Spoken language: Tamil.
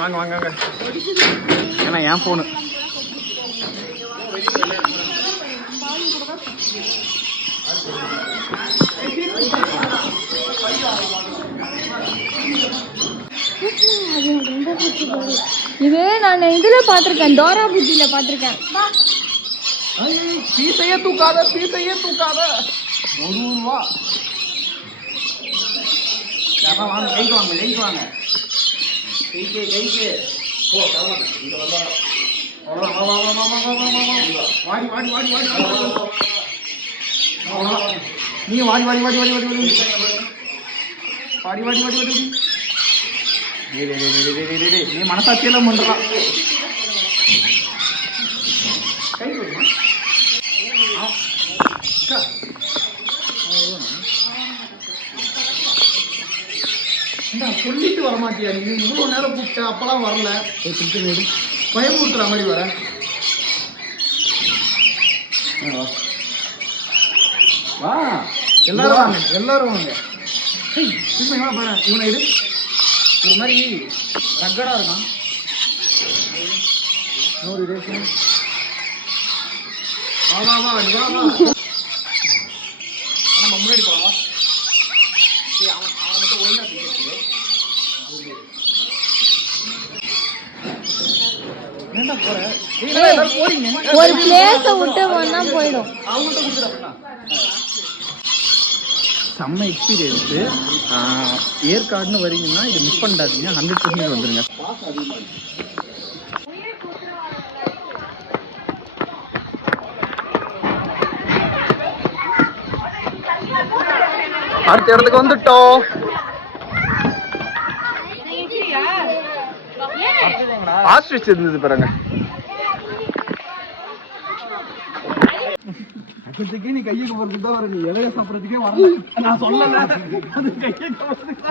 வாங்க வாங்க வாங்க. ஏன்னா என் ஃபோனு. இது நான் இதுல பாத்திருக்கேன், டோரா புஜில பாத்திருக்கேன். பீசையே தூக்காத, பீசையே தூக்காத. 1 ரூபா. வாங்க, கைக்கு வாங்க, கைக்கு வாங்க. கைக்கு கைக்கு. போ, தரமாட்டேன். இங்க வந்தா அவ்வளோதான். வா வா வா வா வா வா வா. வாடி வாடி வாடி வாடி வாடி. அவ்வளோதான். நீ வாடி வாடி வாடி வாடி வாடி வாடி. வாடி வாடி வாடி வாடி. நீ மனசாட்சியெல்லாம் பண்றான். கை கொடுமா. சொல்லிட்டு வரமாட்டியா நீ? இவ்வளவு நேரம் கூப்பிட்ட, அப்பெல்லாம் வரல. பயமுறுத்துற மாதிரி வர. வா, எல்லாரும் வாங்க, எல்லாரும் வாங்க. பாரு, இவனை எடு. ஒரு மாதிரி ரக்கடா இருக்கான். நூறு ரேஷன். வா வா வா வா வா. நம்ம முன்னாடி போகலாம். அவன் மட்டும் ஒழுங்கா பேசுறது. என்ன போற? ஒரு பிளேஸ விட்டு வந்தா போய்டும். அவங்கள்ட்ட கொடுத்துறப்பா. செம்ம எக்ஸ்பீரியன்ஸு. ஏற்காடுன்னு வரீங்கன்னா இது மிஸ் பண்ணாதீங்க. 100% வந்துருங்க. அடுத்த இடத்துக்கு வந்துட்டோம். ஆஸ்ட்ரிச் இருந்தது பாருங்க. நீ கையுக்கு போறதுக்கு தான் வர, நீ எதைய சாப்பிடறதுக்கே வரல. நான் சொல்லல. அது கையுக்கு போறதுக்கு